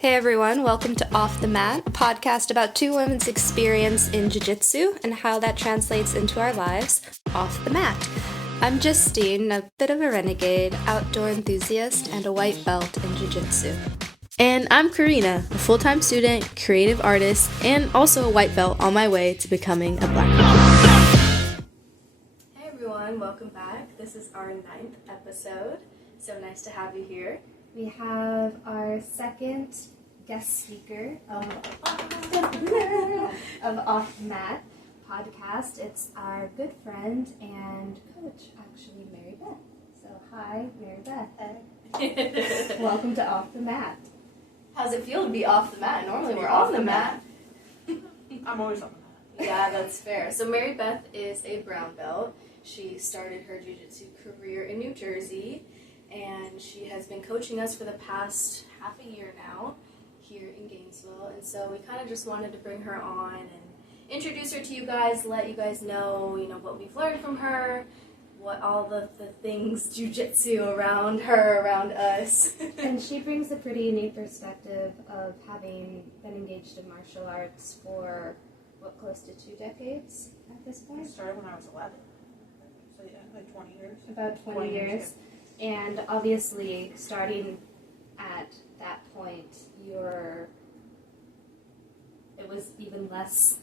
Hey everyone, welcome to Off the Mat, a podcast about two women's experience in Jiu-Jitsu and how that translates into our lives off the mat. I'm Justine, a bit of a renegade, outdoor enthusiast, and a white belt in Jiu-Jitsu. And I'm Karina, a full-time student, creative artist, and also a white belt on my way to becoming a black belt. Hey everyone, welcome back. This is our 9th episode. So nice to have you here. We have our second guest speaker of Off the Mat podcast. It's our good friend and coach, actually, Marybeth. So hi, Marybeth. Hey. Welcome to Off the Mat. How's it feel to be off the mat? Normally we're off the mat. I'm always on the mat. Yeah, that's fair. So Marybeth is a brown belt. She started her jiu-jitsu career in New Jersey, and she has been coaching us for the past half a year now here in Gainesville. And so we kind of just wanted to bring her on and introduce her to you guys, let you guys know, what we've learned from her, what all the things jiu-jitsu around her, around us. And she brings a pretty unique perspective of having been engaged in martial arts for, close to 2 decades at this point? I started when I was 11. So yeah, like 20 years. About 20 years. And obviously, starting at that point, it was even less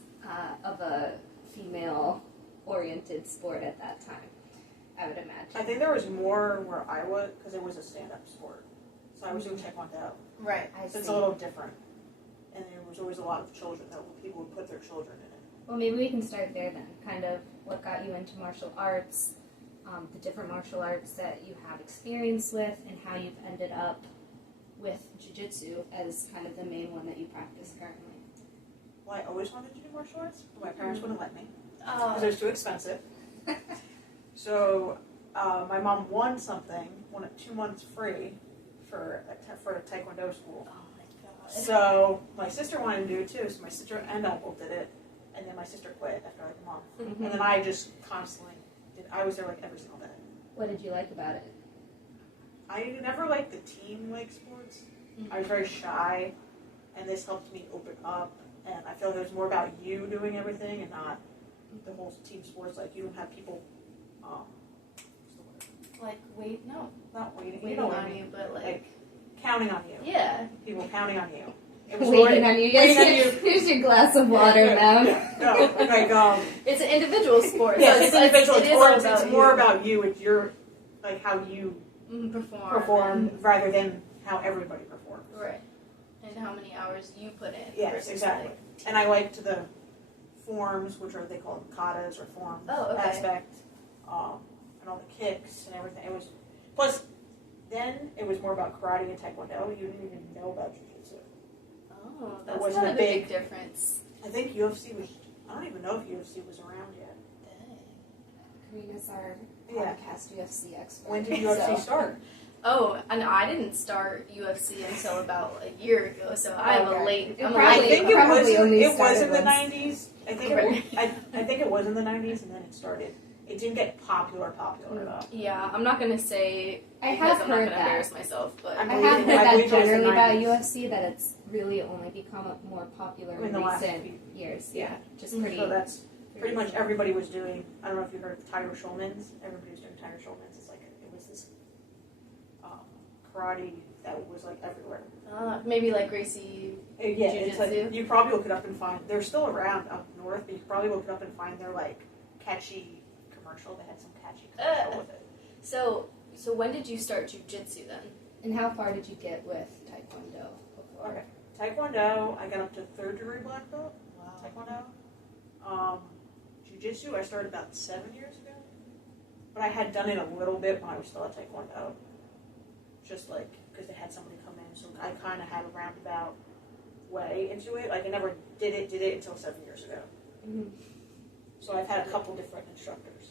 of a female-oriented sport at that time, I would imagine. I think there was more where I was, because it was a stand-up sport. So I was doing Taekwondo. Right. So it's a little different. And there was always a lot of children that people would put their children in it. Well, maybe we can start there then. Kind of what got you into martial arts, the different martial arts that you have experience with, and how you've ended up with Jiu-Jitsu as kind of the main one that you practice currently. Well, I always wanted to do martial arts, but my parents wouldn't let me because it was too expensive. So my mom won 2 months free for a Taekwondo school. Oh my god. So my sister wanted to do it too, so my sister and uncle did it, and then my sister quit after like a month. Mm-hmm. And then I just constantly I was there like every single day. What did you like about it? I never liked the team sports. Mm-hmm. I was very shy, and this helped me open up. And I feel like it was more about you doing everything and not the whole team sports. Like you don't have people, what's the word? Like, Not waiting. Waiting on you, but like counting on you. Yeah. People counting on you. It was waiting on you. Waiting on you. Here's your glass of water, ma'am. No, like it's an individual sport. Yeah, it's individual sports. It's more about you. It's your how you perform rather than how everybody performs. Right. And how many hours you put in. Yes, exactly. And I liked the forms, which they call katas or forms aspect, and all the kicks and everything. It was plus then it was more about karate and taekwondo. You didn't even know about jiu-jitsu. Oh, that's not a big difference. I think UFC was. I don't even know if UFC was around yet. Dang. Karina's our podcast UFC expert. When did UFC start? Oh, and I didn't start UFC until about a year ago, so I have a late. I think it was in the once. 90s. I think it was in the 90s, and then it started. It didn't get popular though. Yeah, I'm not gonna say. I have I'm heard not gonna that. embarrass myself, but I have heard that generally about UFC, that it's really only become more popular in recent years. Yeah, just pretty. So that's pretty much everybody was doing. I don't know if you heard of Tiger Schulman's. Everybody was doing Tiger Schulman's. It's like it was this karate that was like everywhere. Maybe like Gracie. Yeah, Jiu-Jitsu. it's like you probably look it up and find. They're still around up north, but you probably look it up and find their like catchy commercial. They had some catchy commercial with it. So when did you start Jiu-Jitsu then? And how far did you get with Taekwondo before? Okay. Taekwondo, I got up to 3rd degree black belt. Wow. Taekwondo. Jiu-Jitsu, I started about 7 years ago. But I had done it a little bit when I was still at Taekwondo. Just like, because they had somebody come in, so I kind of had a roundabout way into it. Like, I never did it until 7 years ago. Mm-hmm. So I've had a couple different instructors.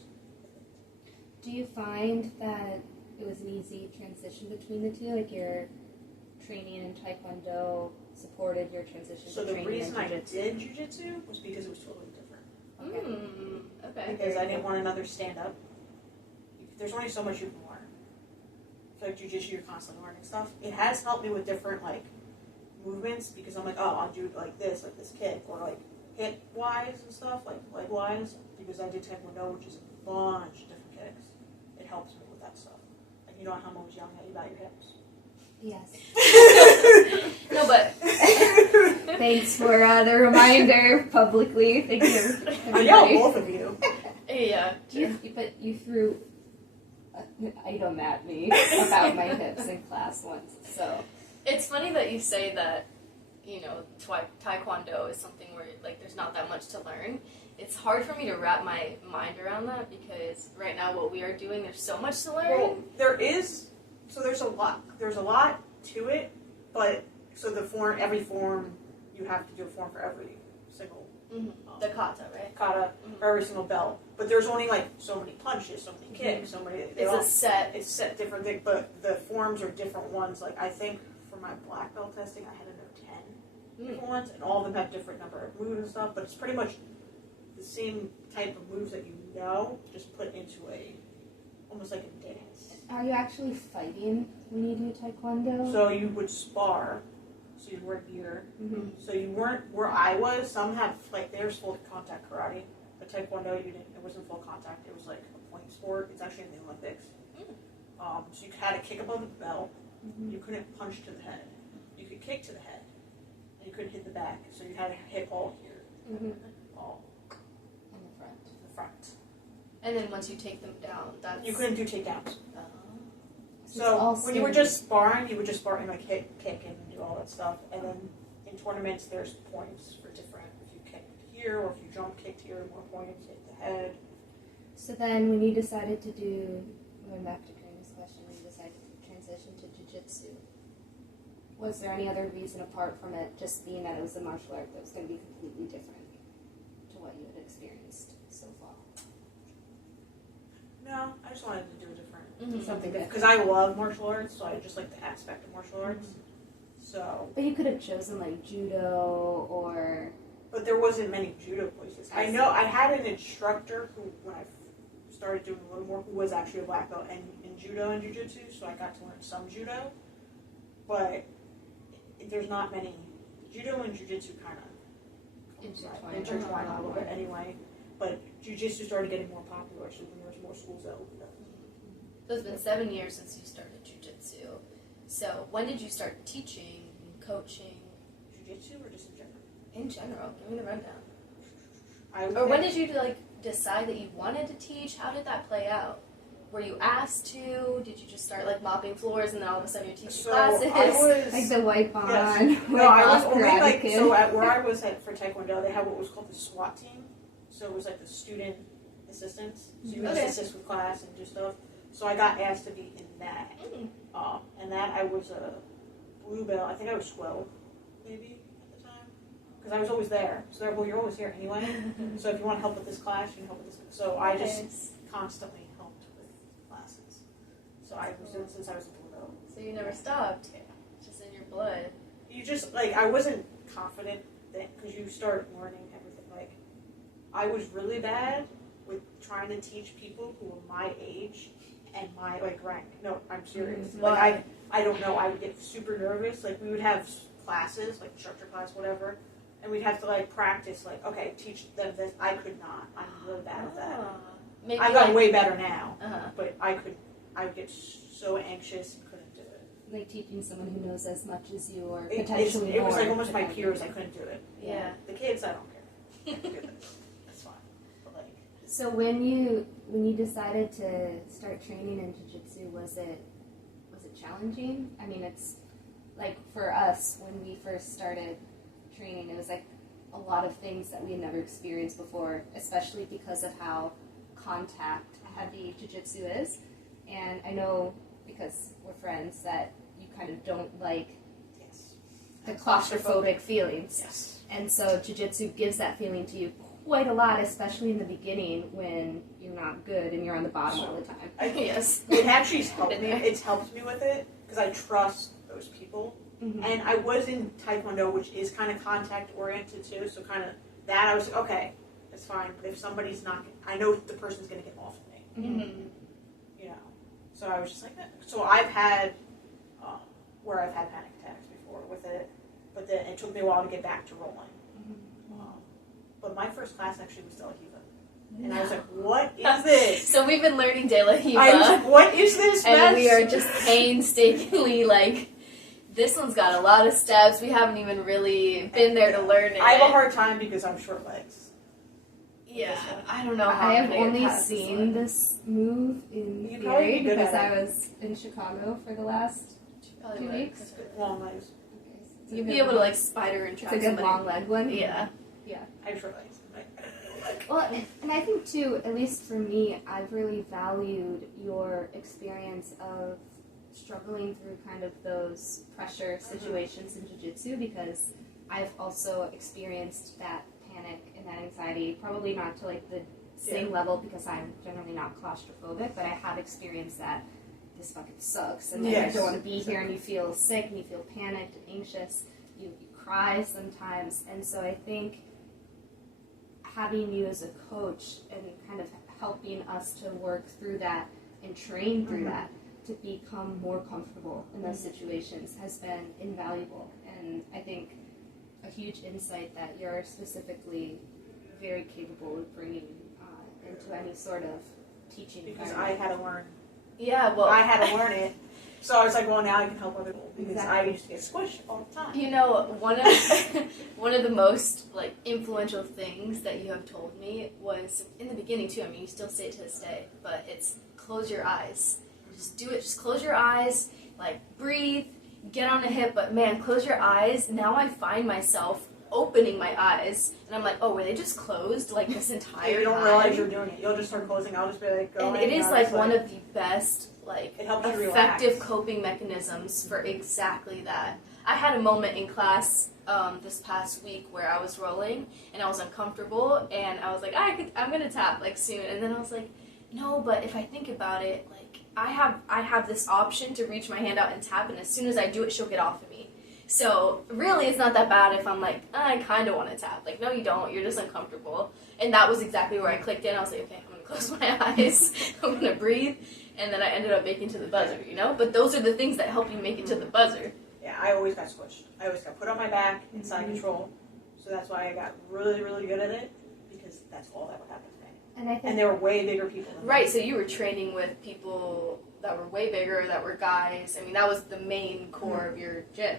Do you find that it was an easy transition between the two? Like your training in Taekwondo supported your transition to training in Jiu-Jitsu? So the reason I did Jiu-Jitsu was because it was totally different. Okay. Because I didn't want another stand-up. There's only so much you can learn. I feel like Jiu-Jitsu, you're constantly learning stuff. It has helped me with different, movements because I'm like, oh, I'll do like this kick, or like hip wise and stuff, like leg wise, because I did Taekwondo, which is a bunch of different kicks. It helps me with that stuff. Like, you know how I was yelling at you about your hips? Yes. No, but Thanks for the reminder publicly. Thank you, I yell at everybody. both of you. yeah, But you threw an item at me about my hips in class once, so. it's funny that you say that. You know, Taekwondo is something where like there's not that much to learn. It's hard for me to wrap my mind around that because right now what we are doing, there's so much to learn. Well, there's a lot to it, but so every form, you have to do a form for every single The kata, right? kata, for every single belt. But there's only like so many punches, so many kicks, so many. It's set different things, but the forms are different ones. Like I think for my black belt testing, I had to know 10 different ones, and all of them have different number of moves and stuff. But it's pretty much the same type of moves that you know, just put into almost like a dance. Are you actually fighting when you do Taekwondo? So you would spar. So you'd wear gear. So you weren't where I was. Some have like there's full contact karate, but Taekwondo you didn't. It wasn't full contact. It was like a point sport. It's actually in the Olympics. So you had to kick above the belt. You couldn't punch to the head. You could kick to the head. And you couldn't hit the back. So you had to hit all here, all In the front. the front. And then once you take them down, that's You couldn't do takedowns. So So when you were just sparring, you would just spar and like kick and do all that stuff. And then in tournaments, there's points for different. If you kicked here or if you jump kicked here, more points. Hit the head. So then when you decided to do, going back to Karina's question, when you decided to transition to Jiu-Jitsu, was there any other reason apart from it just being that it was a martial art that was going to be completely different to what you had experienced so far? No, I just wanted to do a different Something different. because I love martial arts, so I just like the aspect of martial arts. So, But you could have chosen like judo or... but there wasn't many judo places. I know I had an instructor who, when I started doing a little more, who was actually a black belt in judo and jiu-jitsu, so I got to learn some judo. But there's not many. Judo and jiu-jitsu kind of intertwine a little bit anyway. But jiu-jitsu started getting more popular, so when there's more schools that opened up. So it's been 7 years since you started jiu-jitsu. So when did you start teaching and coaching? Jiu-jitsu or just in general? In general, give me the rundown. Or Or when did you like decide that you wanted to teach? How did that play out? Were you asked to? Did you just start like mopping floors and then all of a sudden you're teaching classes? I was Like the wipe on. yes. No, wipe I was off only Karate like Kid. so at where I was at for Taekwondo, they had what was called the SWAT team. So it was like the student assistants. So you would Okay. assist with class and do stuff. So I got asked to be in that. And that I was a blue belt. I think I was 12, maybe at the time, because I was always there. So they're, well, you're always here anyway. So if you want help with this class, you can help with this. So I just constantly helped with classes. So I was doing it since I was a blue belt. So you never stopped. It's just in your blood. You just like I wasn't confident then because you start learning everything. Like I was really bad with trying to teach people who were my age and my like rank. No, I'm serious. Like I don't know. I would get super nervous. Like we would have classes, like structure class, whatever, and we'd have to like practice. Like okay, teach them this. I could not. I'm really bad at that. Maybe I've gotten way better now, Uh-huh. but I would get so anxious and couldn't do it. Like teaching someone who knows as much as you or It potentially was more. like almost my peers. I couldn't do it. Yeah. The kids, I don't care. I can do this. That's fine. But like, So when you decided to start training in jiu-jitsu, was it challenging? I mean, it's like for us when we first started training, it was like a lot of things that we had never experienced before, especially because of how contact heavy jiu-jitsu is. And I know because we're friends that you kind of don't like yes. the claustrophobic feelings. Yes. And so jiu-jitsu gives that feeling to you quite a lot, especially in the beginning when you're not good and you're on the bottom all the time. Yes. It actually helped me. It's helped me with it because I trust those people. Mm-hmm. And I was in Taekwondo, which is kind of contact oriented too. So kind of that I was like, okay, that's fine. But if somebody's not, I know the person's going to get off of me. Mm-hmm. You know. So I was just like that. So I've had where I've had panic attacks before with it. but then it took me a while to get back to rolling. But my first class actually was De La Riva. And I was like, what is this? So we've been learning De La Riva. I was like, what is this mess? And we are just painstakingly like, this one's got a lot of steps. We haven't even really been there to learn it. I have a hard time because I'm short legs. Yeah, I don't know how I have I'm gonna only get past seen this move in You'd probably theory be good because at I was in Chicago for the last Probably 2 would. weeks. Long legs. You'd be able to like spider and It's trap a good somebody. long leg one. Yeah. I have short legs. Well, and I think too, at least for me, I've really valued your experience of struggling through kind of those pressure situations in jiu-jitsu because I've also experienced that panic and that anxiety, probably not to like the same level because I'm generally not claustrophobic, but I have experienced that this fucking sucks and I don't want to be here, and you feel sick and you feel panicked and anxious, you cry sometimes, and so I think having you as a coach and kind of helping us to work through that and train through that to become more comfortable in those situations has been invaluable. And I think a huge insight that you're specifically very capable of bringing into any sort of teaching Because environment. I had to learn. Yeah, well, I had to learn it. So I was like, well, now I can help other people because I Exactly. used to get squished all the time. you know, one of the most like influential things that you have told me was in the beginning too. I mean, you still say it to this day, but it's close your eyes. Just do it. Just close your eyes. Like breathe. Get on a hip. But man, close your eyes. Now I find myself opening my eyes, and I'm like, oh, were they just closed like this entire You don't time? realize you're doing it. You'll just start closing. I'll just be like, going. And it is I'll like just, one of the best like It helps you effective relax. coping mechanisms for exactly that. I had a moment in class this past week where I was rolling and I was uncomfortable, and I was like, I'm gonna tap like soon, and then I was like, no, but if I think about it, like I have this option to reach my hand out and tap, and as soon as I do it, she'll get off of me. So really, it's not that bad if I'm like, I kind of want to tap. Like, no, you don't. You're just uncomfortable. And that was exactly where I clicked in. I was like, okay, I'm going to close my eyes. I'm going to breathe. And then I ended up making to the buzzer, you know? But those are the things that help you make it to the buzzer. Yeah, I always got squished. I always got put on my back in side control. So that's why I got really, really good at it, because that's all that would happen to me. And I think And they were way bigger people than me. Right, so you were training with people that were way bigger, that were guys. I mean, that was the main core of your gym.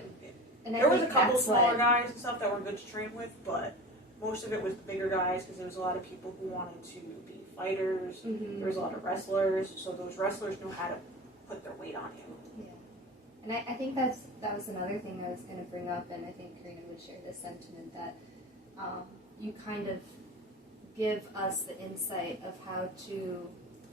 and I There was a think couple that's smaller what- guys and stuff that were good to train with, but most of it was the bigger guys because there was a lot of people who wanted to be fighters. Mhm. There was a lot of wrestlers, so those wrestlers knew how to put their weight on you. Yeah. And I think that was another thing I was going to bring up, and I think Karina would share this sentiment that you kind of give us the insight of how to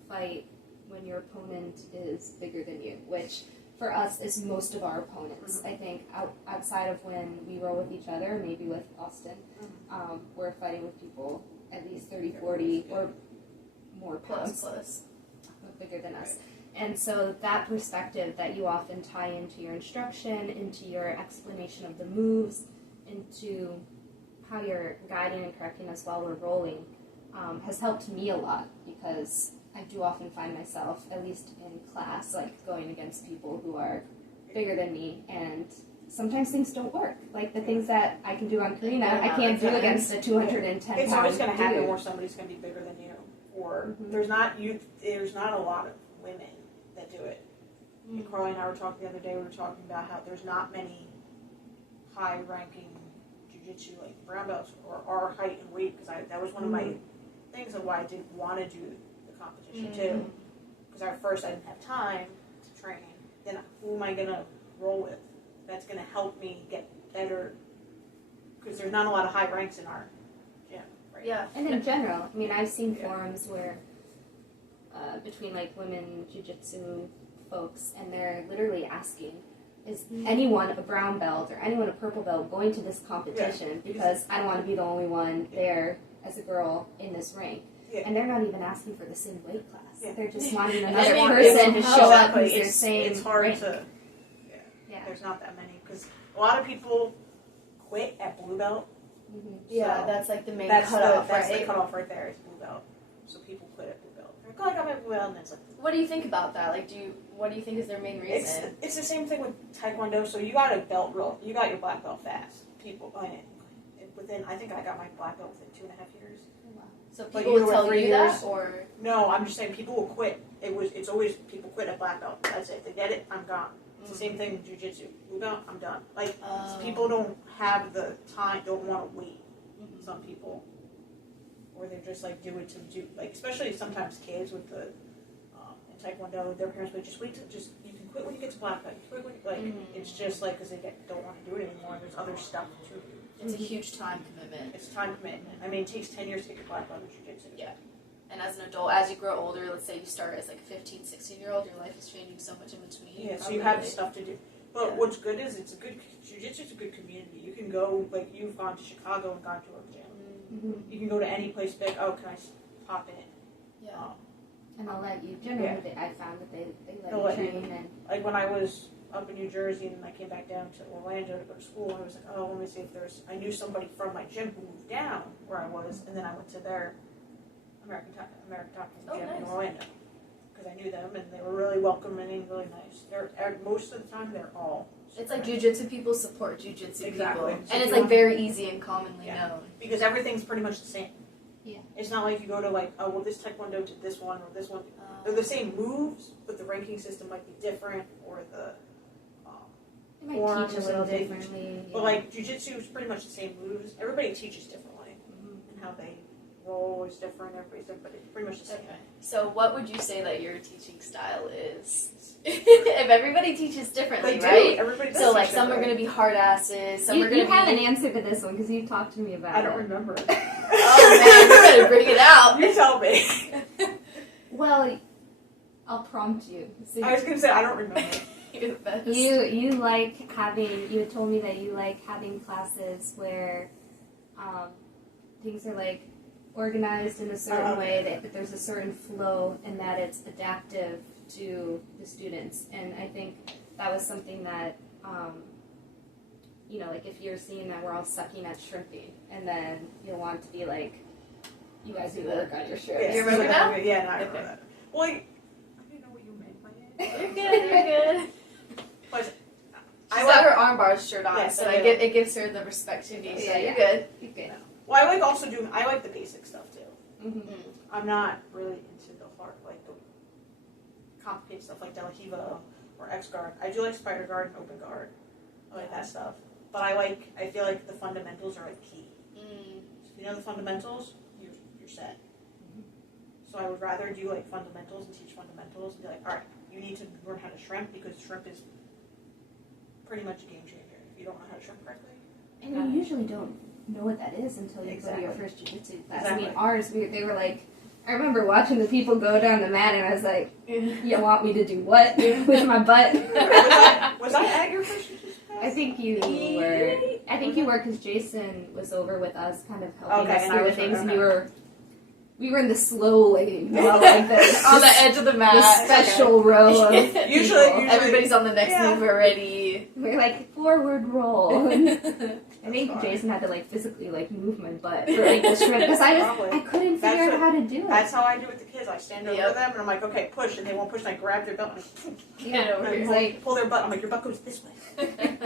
fight when your opponent is bigger than you, which for us is most of our opponents. I think outside of when we roll with each other, maybe with Austin, we're fighting with people at least 30, 40, or more pounds Plus. bigger than us. And so that perspective that you often tie into your instruction, into your explanation of the moves, into how you're guiding and correcting us while we're rolling, has helped me a lot, because I do often find myself, at least in class, like going against people who are bigger than me, and sometimes things don't work. Like the things that I can do on Karina, I can't do against a 210 It's always going to happen dude. where somebody's going to be bigger than you, or there's not a lot of women that do it. And Carly and I were talking the other day. We were talking about how there's not many high-ranking jiu-jitsu like brown belts or our height and weight, because that was one of my things of why I didn't want to do the competition too. Because at first I didn't have time to train. Then who am I going to roll with? That's going to help me get better. Because there's not a lot of high ranks in our gym. Right? Yeah. And in general, I mean, I've seen forums where between like women jiu-jitsu folks, and they're literally asking, is anyone a brown belt or anyone a purple belt going to this competition? Because I don't want to be the only one there as a girl in this ring. Yeah. And they're not even asking for the same weight class. Yeah. They're just wanting And another I think person to it's- show up who's Exactly. their same It's hard rank. to. Yeah. There's not that many, because a lot of people quit at blue belt. Yeah, So that's like the main that's cutoff, the right? cutoff right there is blue belt. So people quit at blue belt. They're like, oh, I got my blue belt, and it's like. What do you think about that? Like, what do you think is their main reason? It's the same thing with Taekwondo. So you got a belt you got your black belt fast. People, I think I got my black belt within 2.5 years. So people would tell you that, years. or no? I'm just saying people will quit. It's always people quit at black belt. That's it. They get it. I'm gone. It's the same thing with Jiu-Jitsu. Blue belt. I'm done. Like people don't have the time. Don't want to wait. Some people, or they just like do it to do like especially sometimes kids with the in Taekwondo, their parents would just wait till you can quit when you get to black belt. You quit when it's just like because they don't want to do it anymore. There's other stuff to do. It's a huge time commitment. It's time commitment. I mean, it takes 10 years to get your black belt in Jiu-Jitsu. Yeah. And as an adult, as you grow older, let's say you start as like a 15, 16-year-old, your life is changing so much in between. Yeah, so you have stuff to do. But what's good is Jiu-Jitsu is a good community. You can go, like you've gone to Chicago and gone to a gym. You can go to any place big. Oh, can I pop in? Yeah. And they'll let you, generally, I found that they let you train. And like when I was up in New Jersey and I came back down to Orlando to go to school, I was like, oh, let me see if I knew somebody from my gym who moved down where I was, and then I went to their American Taekwondo gym in Orlando because I knew them and they were really welcoming, really nice. Most of the time they're all. It's like Jiu-Jitsu people support Jiu-Jitsu people, So and it's like very easy and commonly known because everything's pretty much the same. Yeah, it's not like you go to like, oh well, this Taekwondo did this one or this one. They're the same moves, but the ranking system might be different, or the they might teach a little differently. But like Jiu-Jitsu is pretty much the same moves. Everybody teaches differently, and how they roll is different. Everybody's different, but it's pretty much the same. Okay. So what would you say that your teaching style is? If everybody teaches differently, right? Everybody does. So like some are going to be hard asses, some are going to be... You have an answer to this one because you've talked to me about it. I don't remember it. Oh man, you better bring it out. You tell me. Well, I'll prompt you. So I was going to say I don't remember. You're the best. You like having, you had told me that you like having classes where things are like organized in a certain way, that there's a certain flow and that it's adaptive to the students. And I think that was something that, like if you're seeing that we're all sucking at shrimping and then you'll want to be like, you guys need to work on your shrimp. Yeah, you remember that? Yeah, no, I remember that. Well, I didn't know what you meant by it. You're good. But She's got her arm bars shirt on, yes, so it gives her the respect she needs. Yeah, You're good. You're good. Well, I like the basic stuff too. Mm-hmm. I'm not really into the hard, like the complicated stuff like Del Hiva or X guard. I do like spider guard and open guard. I like that stuff. But I feel like the fundamentals are like key. So if you know the fundamentals, you're set. So I would rather do like fundamentals and teach fundamentals and be like, all right, you need to learn how to shrimp because shrimp is pretty much a game changer if you don't know how to shrimp correctly. And you usually don't know what that is until you go to your first jiu-jitsu class. I mean, ours, they were like, I remember watching the people go down the mat and I was like, you want me to do what with my butt? Was I at your first jiu-jitsu class? I think you were. I think you were because Jason was over with us kind of helping us through the things. And we were in the slow lane, like this, on the edge of the mat. The special row of usually everybody's on the next move already. We're like forward roll. I think Jason had to like physically like move my butt for like the shrimp because I couldn't figure out how to do it. That's how I do with the kids. I stand over them and I'm like, okay, push, and they won't push, and I grab their belt and I pull their butt. I'm like, your butt goes this way, and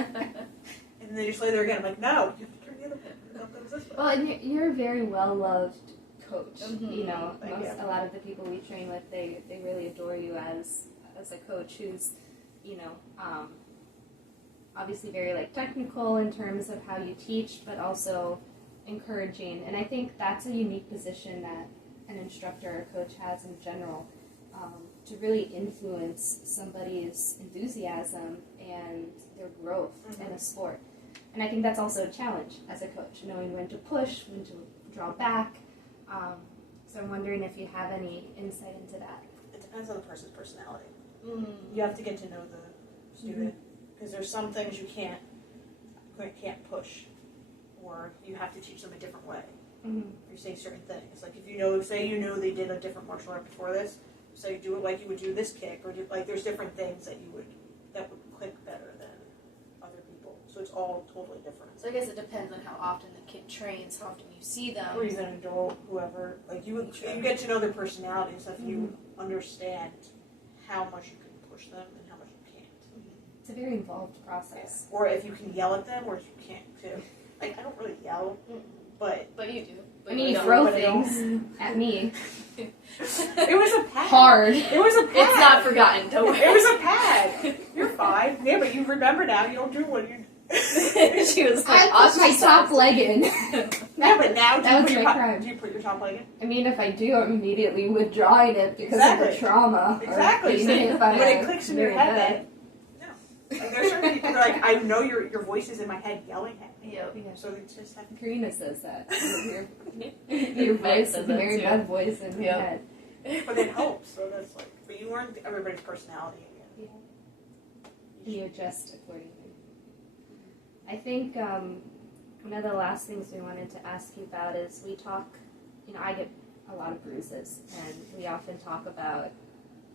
then they just lay there again. I'm like, no, you have to turn the other way. Your butt goes this way. Well, and you're a very well loved coach. Mm-hmm. A lot of the people we train with, they really adore you as a coach who's, obviously very like technical in terms of how you teach, but also encouraging. And I think that's a unique position that an instructor or coach has in general, to really influence somebody's enthusiasm and their growth in a sport. And I think that's also a challenge as a coach, knowing when to push, when to draw back. So I'm wondering if you have any insight into that. It depends on the person's personality. You have to get to know the student because there's some things you can't push, or you have to teach them a different way. You say certain things, like if they did a different martial art before this, so you do it like you would do this kick, or there's different things that would click better than other people. So it's all totally different. So I guess it depends on how often the kid trains, how often you see them. Or even an adult, whoever. Like you get to know their personality, so if you understand how much you can push them and how much you can't. It's a very involved process. Or if you can yell at them, or if you can't too. Like I don't really yell, but you do. I mean, you throw things at me. it was a pad. Hard. It was a pad. It's not forgotten. Don't worry. It was a pad. You're fine. Yeah, but you remember now. You don't do what you. She was like, I put my top leg in. Yeah, but now That was my crime. do you put your top leg in? I mean, if I do, I'm immediately withdrawing it because of the trauma. Exactly. Or being hit by When it a clicks in your very head, bad. no. Like there's certain people that are like, I know your voice is in my head yelling at me. Yep. Yeah. So it's just like Karina says that. Your voice is the Mary Beth voice in your head. but it helps. So that's like, but you learn everybody's personality again. Yeah. You adjust accordingly. I think one of the last things we wanted to ask you about is we talk, I get a lot of bruises, and we often talk about,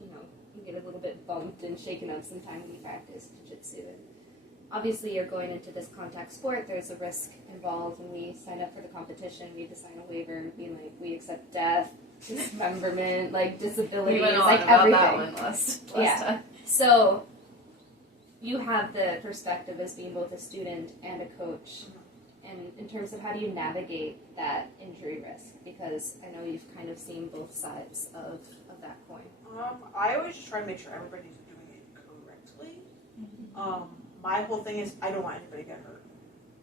you get a little bit bumped and shaken up sometimes when you practice jiu-jitsu. And obviously you're going into this contact sport, there's a risk involved. When we signed up for the competition, we had to sign a waiver being like, we accept death, dismemberment, like disabilities, We went on like about everything. that one last time. So you have the perspective as being both a student and a coach, and in terms of how do you navigate that injury risk? Because I know you've kind of seen both sides of that coin. I always just try to make sure everybody's doing it correctly. My whole thing is I don't want anybody to get hurt.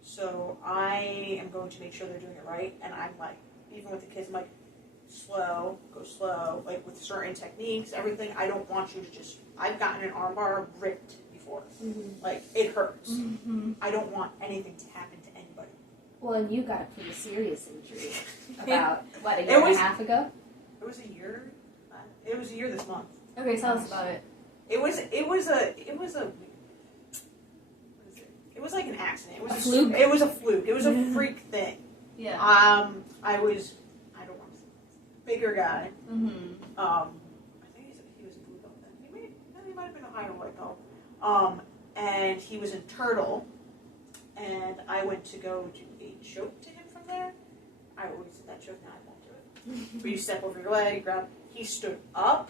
So I am going to make sure they're doing it right, and I'm like, even with the kids, I'm like, go slow, like with certain techniques, everything. I don't want you to just, I've gotten an armbar ripped before. Like, it hurts. I don't want anything to happen to anybody. Well, and you got a pretty serious injury about, what, a year and a half ago? It was a year. It was a year this month. Okay, tell us about it. It was like an accident. It was A fluke? It was a fluke. It was a freak thing. Yeah. I don't want to say bigger guy. I think he was a blue belt then. He might have been a higher white belt. And he was in Turtle, and I went to go do a choke to him from there. I always did that choke, now I won't do it. Where you step over your leg, grab. He stood up,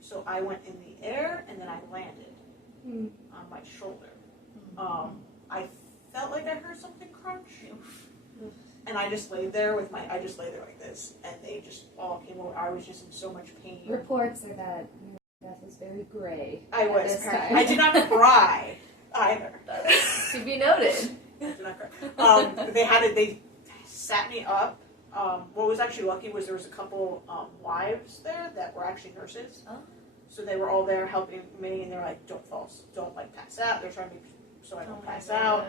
so I went in the air, and then I landed on my shoulder. I felt like I heard something crunch, and I just laid there like this, and they just all came over. I was just in so much pain. Reports are that Beth was very gray. I at was. this time. I did not cry either. That's to be noted. I did not cry. They sat me up. What was actually lucky was there was a couple wives there that were actually nurses. Oh. So they were all there helping me, and they're like, don't pass out. They're trying to make so I don't pass out.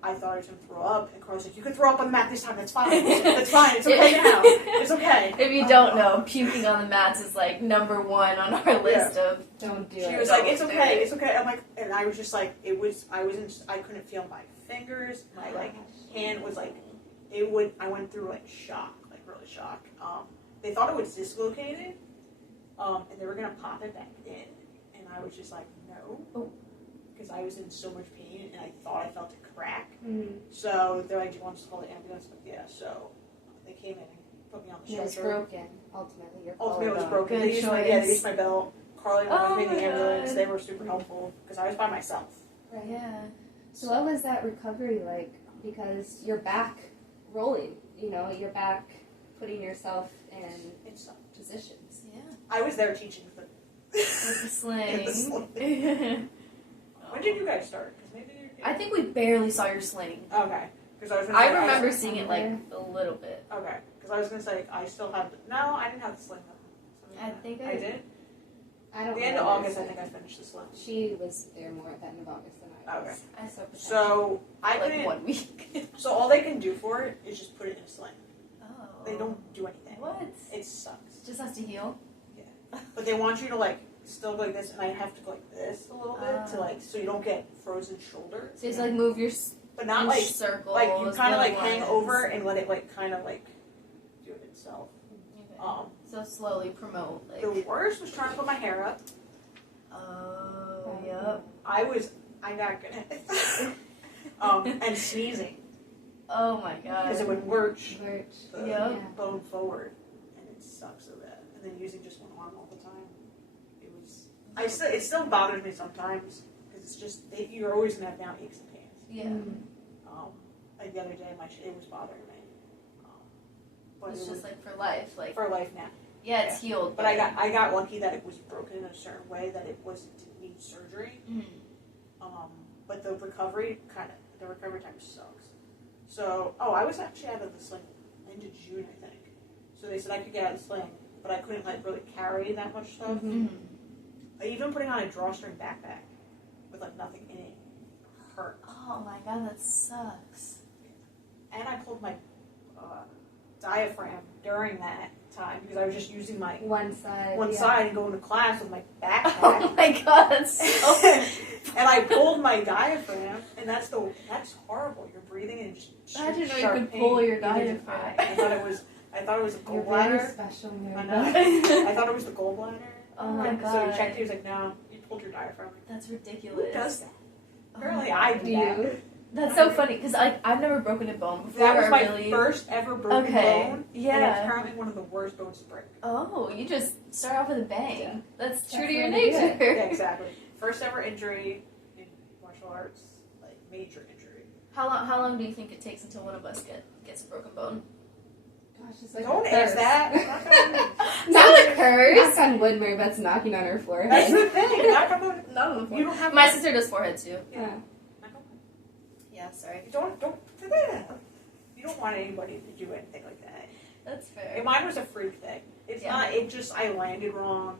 I thought I was going to throw up, and Carl's like, you can throw up on the mat this time, that's fine. That's fine, it's okay now. It's okay. If you don't know, puking on the mats is like number one on our list of Don't do it. She was like, it's okay, it's okay. I'm like, and I was just like, I couldn't feel my fingers. My like hand was like, I went through like shock, like really shock. They thought it was dislocated, and they were going to pop it back in, and I was just like, no. Because I was in so much pain, and I thought I felt a crack. So they're like, do you want us to call the ambulance? I'm like, yeah. So they came in and put me on the It was stretcher. broken, ultimately. Your Ultimately, it was collarbone. broken. Good They choice. used my belt. Carly went with me in the my ambulance. God. They were super helpful, because I was by myself. Right. yeah. So what was that recovery like? Because you're back rolling, you're back putting yourself in It sucked. positions. Yeah. I was there teaching the With the sling. The sling. When did you guys start? Because maybe I think we barely saw your sling. Okay. Because I was. Gonna I say, remember seeing it like a little bit. Okay. Because I was gonna say I still have. No, I didn't have the sling though. So I think I did. I don't The end of remember. August, I think I finished the sling. She was there more at the end of August than I was. Okay. I saw potential. So I like couldn't. 1 week. So all they can do for it is just put it in a sling. Oh. They don't do anything. What? It sucks. Just has to heal. Yeah. But they want you to like still go like this, and I have to go like this a little bit to like so you don't get frozen shoulders. So you just like move your but not like circles. like you kind of like little hang lines. over and let it like kind of like do it itself. Okay. So slowly promote like. The worst was trying to put my hair up. Oh, yep. I got good at it. And sneezing. Oh my god. Because it would lurch the Yep. bone forward, and it sucks so bad. And then using just one arm all the time, it was. It still bothers me sometimes because it's just you're always gonna have now aches and pains. Yeah. Like the other day, it was bothering me. But It's just like for life, like for life now. yeah, it's healed. But I got lucky that it was broken in a certain way that it didn't need surgery. But the recovery time sucks. So I was actually out of the sling into June, I think. So they said I could get out of the sling, but I couldn't like really carry that much stuff. Even putting on a drawstring backpack with like nothing in it hurt. Oh my god, that sucks. And I pulled my diaphragm during that time because I was just using my one side and going to class with my backpack. Oh my god, that's so. And I pulled my diaphragm, and that's horrible. You're breathing and just I didn't know you sharp could pain. pull your diaphragm. I thought it was a You're very gallbladder. special, I Marybeth. know. I thought it was the gallbladder. Oh my god. So he checked. He was like, "No, you pulled your diaphragm." That's ridiculous. Who does that? Oh Apparently, my I God. do that. That's so funny because I've never broken a bone before. That was my really... first ever broken bone. Yeah. And it's apparently one of the worst bones to break. Oh, you just start off with a bang. Yeah. That's true to That's your what I did. nature. Yeah, exactly. First ever injury in martial arts, like major injury. How long do you think it takes until one of us gets a broken bone? Gosh, it's like Don't a ask curse. that. Not a curse. Knock on wood, Marybeth's knocking on her forehead. That's the thing. Knock on wood. No, You don't have my sister does forehead too. Yeah. Knock on wood. Yeah, sorry. Don't. You don't want anybody to do anything like that. That's fair. And mine was a freak thing. It's Yeah. not. It just I landed wrong.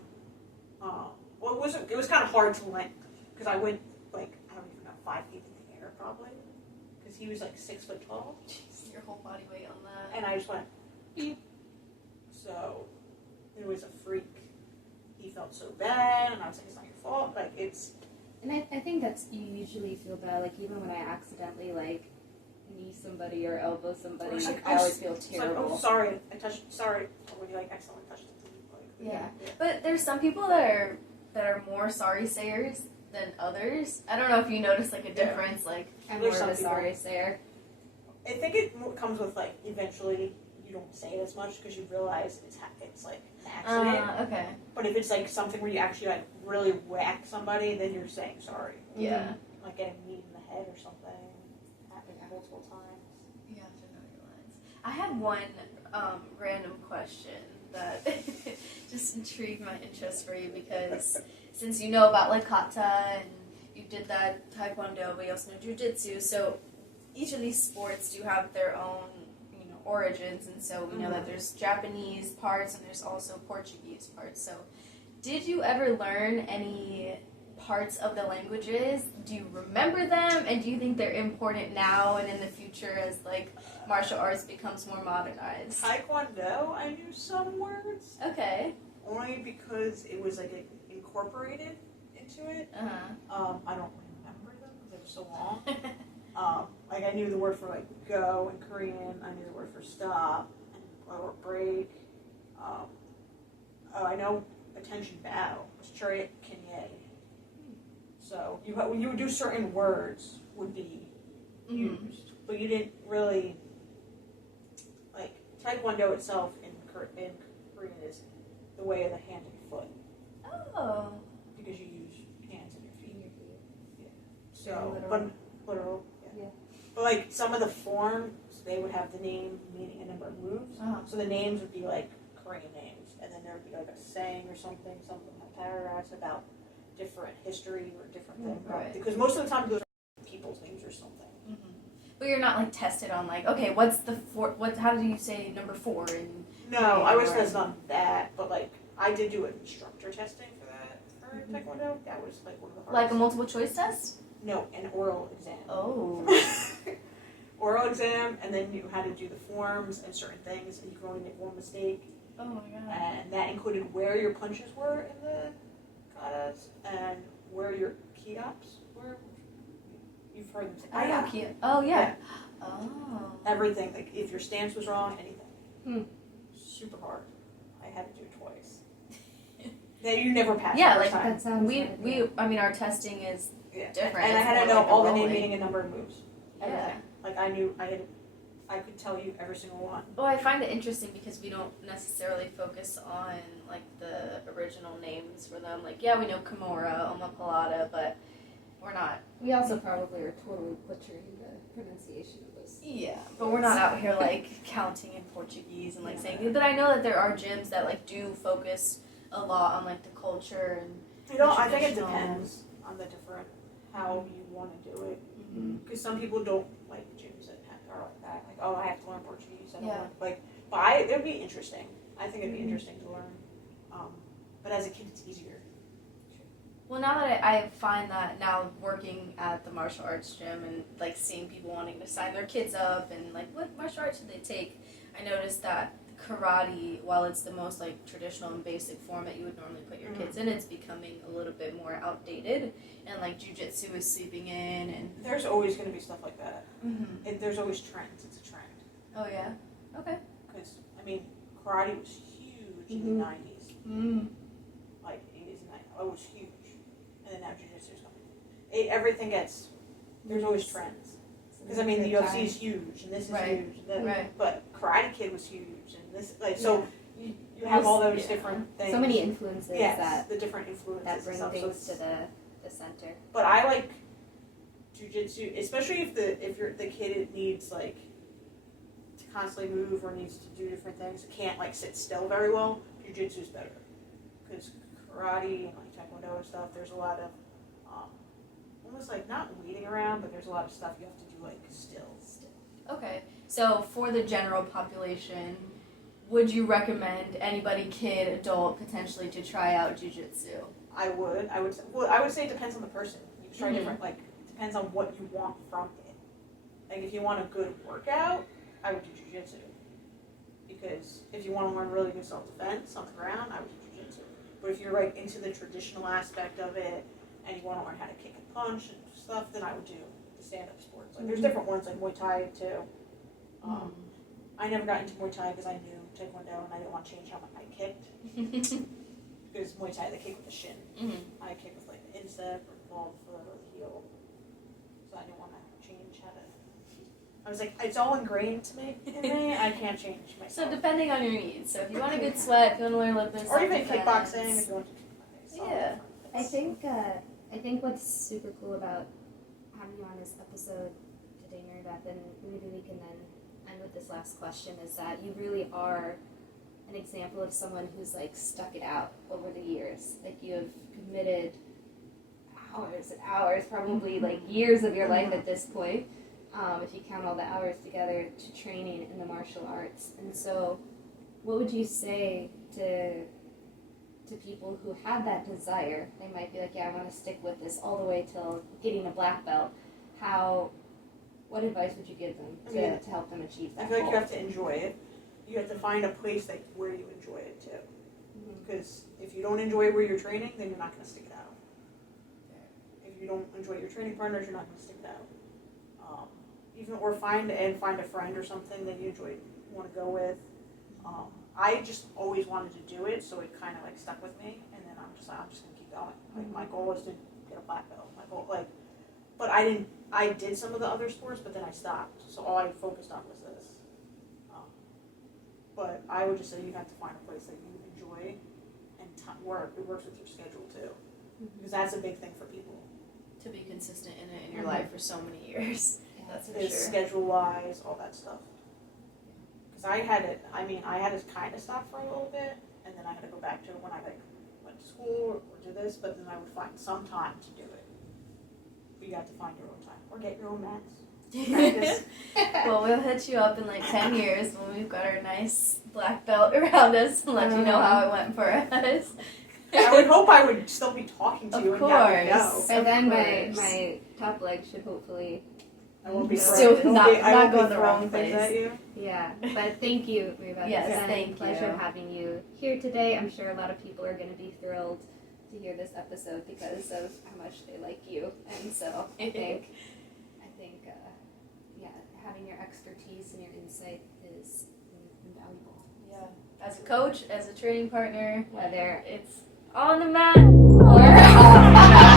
Well, it wasn't. It was kind of hard to land because I went like I don't even know 5 feet in the air probably because he was like 6 foot tall, Jeez, your whole body weight on that. and I just went. Beep. So it was a freak. He felt so bad, and I was like, "It's not your fault." Like it's. And I think that's, you usually feel bad, like even when I accidentally like knee somebody or elbow somebody, It's like, I always feel It's like, terrible. oh, sorry, I touched. Sorry, or when you like accidentally touched it. Like, Yeah. But there's some people that are more sorry sayers than others. I don't know if you notice like a difference. Like I'm There's more of a some people- sorry sayer. I think it comes with like eventually you don't say it as much because you realize it's like an accident. okay. But if it's like something where you actually like really whack somebody, then you're saying sorry. Yeah. Like getting knee in the head or something. Happened multiple times. You have to know your lines. I had one random question that just intrigued my interest for you because since you know about like kata and you did that Taekwondo, but you also know Jiu-Jitsu, so each of these sports do have their own origins, and so we know that there's Japanese parts and there's also Portuguese parts. So did you ever learn any parts of the languages? Do you remember them, and do you think they're important now and in the future as like martial arts becomes more modernized? Taekwondo, I knew some words. Okay. Only because it was like incorporated into it. I don't remember them because they were so long. Like I knew the word for like go in Korean. I knew the word for stop or break. I know attention bow was chariot kinye. So when you would do certain words would be used, but you didn't really like Taekwondo itself in Korean is the way of the hand and foot Oh. because you use hands and your feet. Yeah. So, Literal. but literal. Yeah. But like some of the forms, they would have the name, meaning, a number of moves. So the names would be like Korean names, and then there would be like a saying or something like paragraphs about different history or different things. Right. Because most of the time those are people's names or something. But you're not like tested on like, okay, what's the how do you say number 4 in No, I was tested on that, but like I did do instructor testing for that for Taekwondo. That was like one of the hardest. like a multiple choice test? No, an oral exam. Oh. Oral exam, and then you had to do the forms and certain things, and you could only make one mistake. Oh my god. And that included where your punches were in the katas and where your key-ups were. You've heard them say, I know Kia. Oh yeah. Oh. Everything, like if your stance was wrong, anything. Super hard. I had to do it twice. That you never passed. Yeah, the like first time. That sounds I mean our testing is Yeah. different. And I It's had to more know like a all the name, rolling. meaning, and number of moves. everything. Like I could tell you every single one. Well, I find it interesting because we don't necessarily focus on like the original names for them. Like, yeah, we know Kimura, Omoplata, but we're not. We also probably are totally butchering the pronunciation of those. Yeah, but we're not out here like counting in Portuguese and like saying. But I know that there are gyms that like do focus a lot on like the culture and. I think it depends on the different how you want to do it. Because some people don't like gyms that are like that. Like, oh, I have to learn Portuguese. I don't like, but it would be interesting. I think it'd be interesting to learn. But as a kid, it's easier. Well, now that I find that now working at the martial arts gym and like seeing people wanting to sign their kids up and like what martial arts should they take, I noticed that karate, while it's the most like traditional and basic form that you would normally put your kids in, it's becoming a little bit more outdated, and like jiu-jitsu is sleeping in, and there's always going to be stuff like that. There's always trends. It's a trend. Oh yeah. Okay. Because I mean, karate was huge in the 90s. Like 80s and 90s. It was huge. And then now jiu-jitsu is coming. Everything gets, there's always trends. Because I mean, the UFC is huge, and this is huge. But Karate Kid was huge, and this, like, so you have all those different things. So many influences the different influences that bring things so to the center. But I like jiu-jitsu, especially if the kid needs like to constantly move or needs to do different things, can't like sit still very well. Jiu-jitsu is better because karate and like Taekwondo and stuff. There's a lot of almost like not waiting around, but there's a lot of stuff you have to do like still. Okay, so for the general population, would you recommend anybody, kid, adult, potentially to try out jiu-jitsu? I would say it depends on the person. You try different, like, depends on what you want from it. Like, if you want a good workout, I would do jiu-jitsu. Because if you want to learn really good self-defense on the ground, I would do jiu-jitsu. But if you're, like, into the traditional aspect of it, and you want to learn how to kick and punch and stuff, then I would do the stand-up sports. Like, there's different ones, like Muay Thai, too. I never got into Muay Thai because I knew Taekwondo, and I didn't want to change how I kicked. Because Muay Thai, they kick with the shin. I kick with like the instep or the ball foot or the heel. So I didn't want to change how to. I was like, it's all ingrained to me. I can't change myself. So depending on your needs. So if you want a good sweat, if you want to learn a little bit of or even self-defense. kickboxing, if you want to. Yeah. I think what's super cool about having you on this episode today, Marybeth, and maybe we can then end with this last question, is that you really are an example of someone who's like stuck it out over the years. Like you have committed hours and hours, probably like years of your life at this point, if you count all the hours together, to training in the martial arts. And so what would you say to people who have that desire? They might be like, yeah, I want to stick with this all the way till getting a black belt. What advice would you give them to help them achieve that? I feel like goal? you have to enjoy it. You have to find a place where you enjoy it too. Because if you don't enjoy where you're training, then you're not going to stick it out. If you don't enjoy your training partners, you're not going to stick it out. Or find a friend or something that you want to go with. I just always wanted to do it, so it kind of like stuck with me, and then I'm just going to keep going. Like my goal was to get a black belt. My goal, but I did some of the other sports, but then I stopped. So all I focused on was this. But I would just say you have to find a place that you enjoy and it works with your schedule too. Because that's a big thing for people. To be consistent in it in your life for so many years. Yeah, that's for sure. Schedule-wise, all that stuff. Because I had to kind of stop for a little bit, and then I had to go back to it when I went to school or do this, but then I would find some time to do it. But you have to find your own time. Or get your own mats. Well, we'll hit you up in like 10 years when we've got our nice black belt around us and let you know how it went for us. I would hope I would still be talking to you Of and have you know. course. And then my top leg should hopefully I won't be Still throwing- not- I won't not going be the wrong throwing things place. at you. Yeah, but thank you, Marybeth. Yes, it's been thank a pleasure you. having you here today. I'm sure a lot of people are going to be thrilled to hear this episode because of how much they like you. And so I think having your expertise and your insight is invaluable. Yeah. As a coach, as a training partner, Whether it's on the mat or off the mat.